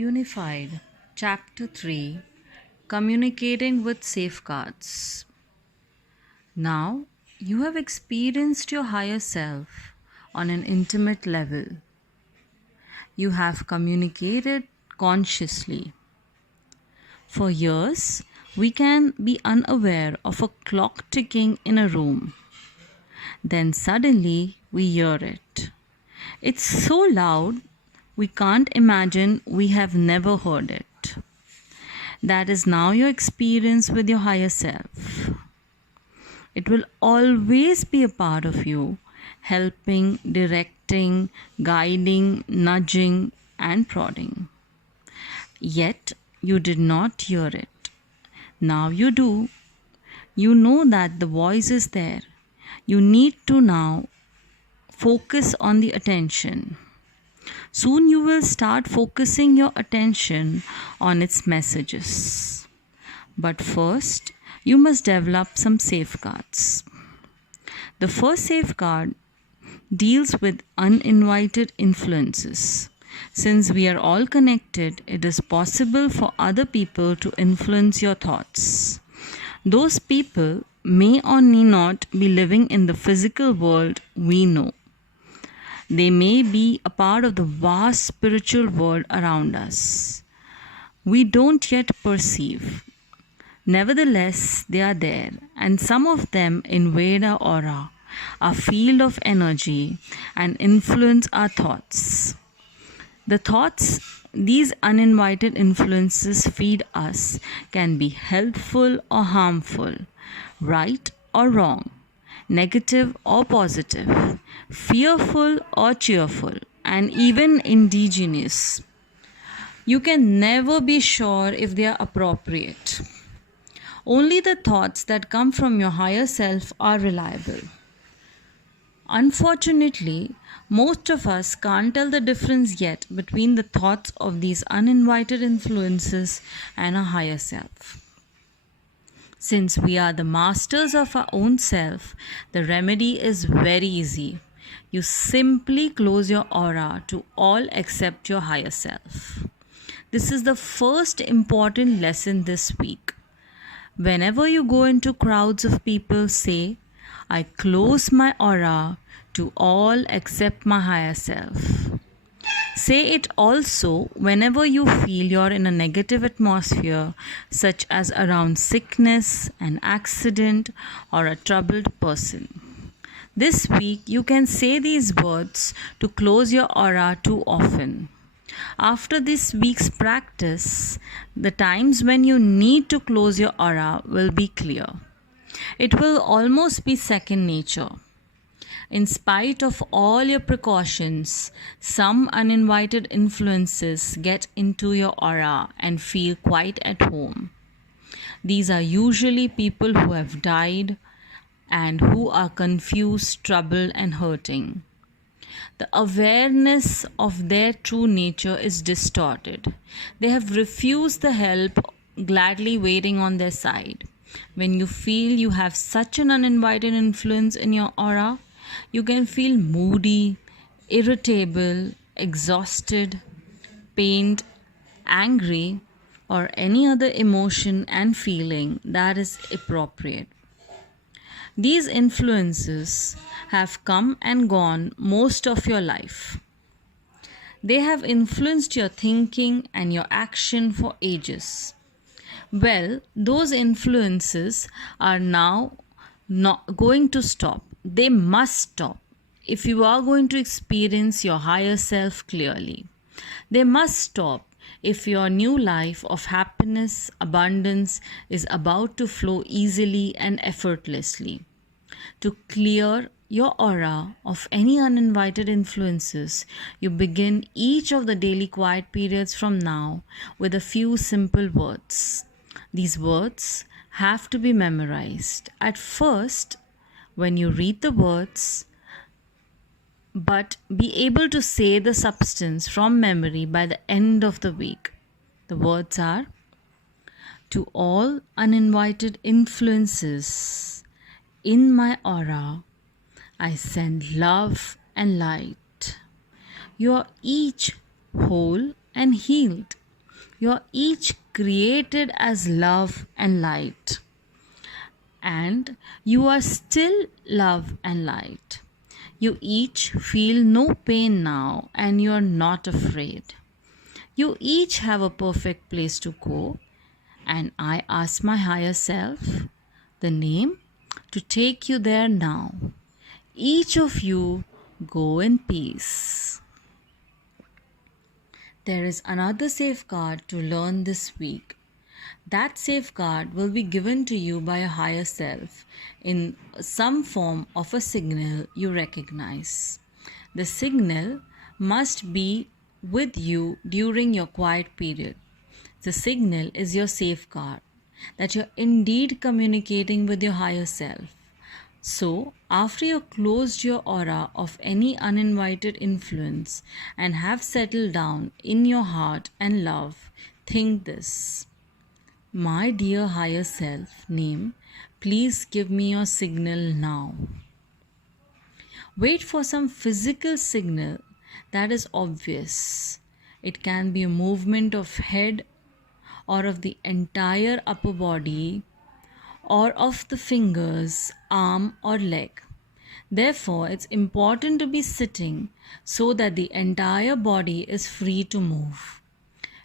Unified, Chapter 3, Communicating with Safeguards. Now, you have experienced your higher self on an intimate level. You have communicated consciously. For years, we can be unaware of a clock ticking in a room. Then suddenly, we hear it. It's so loud, we can't imagine we have never heard it. That is now your experience with your higher self. It will always be a part of you, helping, directing, guiding, nudging, and prodding. Yet you did not hear it. Now you do. You know that the voice is there. You need to now focus on the attention. Soon you will start focusing your attention on its messages. But first, you must develop some safeguards. The first safeguard deals with uninvited influences. Since we are all connected, it is possible for other people to influence your thoughts. Those people may or may not be living in the physical world we know. They may be a part of the vast spiritual world around us. We don't yet perceive. Nevertheless, they are there, and some of them invade our aura, our field of energy, and influence our thoughts. The thoughts these uninvited influences feed us can be helpful or harmful, right or wrong, negative or positive, fearful or cheerful, and even indigenous. You can never be sure if they are appropriate. Only the thoughts that come from your higher self are reliable. Unfortunately, most of us can't tell the difference yet between the thoughts of these uninvited influences and our higher self. Since we are the masters of our own self, the remedy is very easy. You simply close your aura to all except your higher self. This is the first important lesson this week. Whenever you go into crowds of people, say, I close my aura to all except my higher self. Say it also whenever you feel you're in a negative atmosphere, such as around sickness, an accident, or a troubled person. This week, you can say these words to close your aura too often. After this week's practice, the times when you need to close your aura will be clear. It will almost be second nature. In spite of all your precautions, some uninvited influences get into your aura and feel quite at home. These are usually people who have died and who are confused, troubled, and hurting. The awareness of their true nature is distorted. They have refused the help, gladly waiting on their side. When you feel you have such an uninvited influence in your aura, you can feel moody, irritable, exhausted, pained, angry, or any other emotion and feeling that is appropriate. These influences have come and gone most of your life. They have influenced your thinking and your action for ages. Well, those influences are now not going to stop. They must stop if you are going to experience your higher self clearly. They must stop if your new life of happiness, abundance is about to flow easily and effortlessly. To clear your aura of any uninvited influences, you begin each of the daily quiet periods from now with a few simple words. These words have to be memorized. At first, when you read the words, but be able to say the substance from memory by the end of the week. The words are, to all uninvited influences in my aura, I send love and light. You are each whole and healed. You are each created as love and light, and you are still love and light. You each feel no pain now, and you are not afraid. You each have a perfect place to go, and I ask my higher self, the name, to take you there now. Each of you go in peace. There is another safeguard to learn this week. That safeguard will be given to you by a higher self in some form of a signal you recognize. The signal must be with you during your quiet period. The signal is your safeguard that you're indeed communicating with your higher self. So, after you've closed your aura of any uninvited influence and have settled down in your heart and love, think this. My dear higher self name, please give me your signal now. Wait for some physical signal that is obvious. It can be a movement of head or of the entire upper body or of the fingers, arm or leg. Therefore, it's important to be sitting so that the entire body is free to move.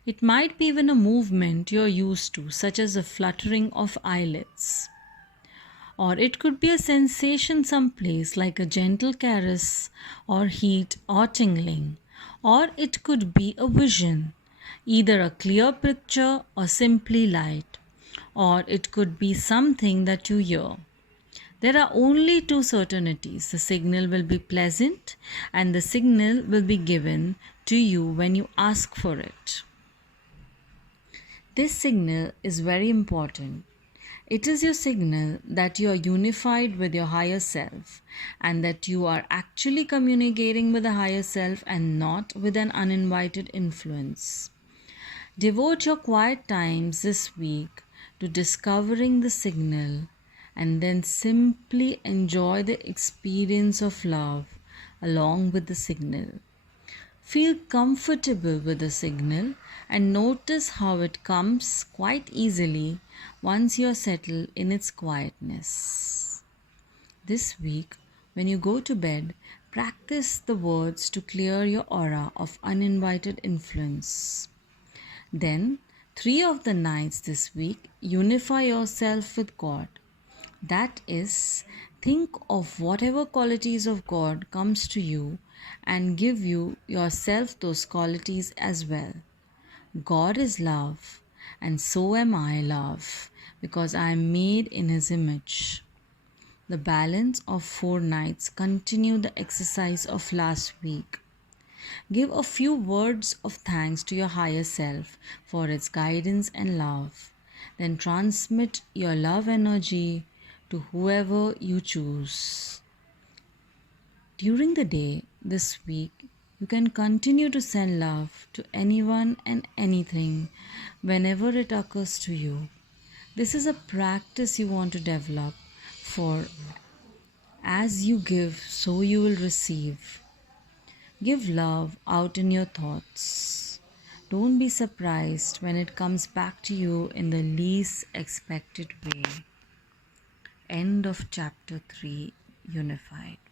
It might be even a movement you're used to, such as a fluttering of eyelids. Or it could be a sensation someplace like a gentle caress or heat or tingling. Or it could be a vision, either a clear picture or simply light. Or it could be something that you hear. There are only two certainties. The signal will be pleasant and the signal will be given to you when you ask for it. This signal is very important. It is your signal that you are unified with your higher self and that you are actually communicating with the higher self and not with an uninvited influence. Devote your quiet times this week to discovering the signal and then simply enjoy the experience of love along with the signal. Feel comfortable with the signal and notice how it comes quite easily once you are settled in its quietness. This week, when you go to bed, practice the words to clear your aura of uninvited influence. Then, 3 of the nights this week, unify yourself with God. That is, think of whatever qualities of God comes to you and give you yourself those qualities as well. God is love, and so am I love, because I am made in His image. The balance of 4 nights continue the exercise of last week. Give a few words of thanks to your higher self for its guidance and love. Then transmit your love energy to whoever you choose. During the day this week, you can continue to send love to anyone and anything whenever it occurs to you. This is a practice you want to develop, for as you give, so you will receive. Give love out in your thoughts. Don't be surprised when it comes back to you in the least expected way. End of chapter 3, Unified.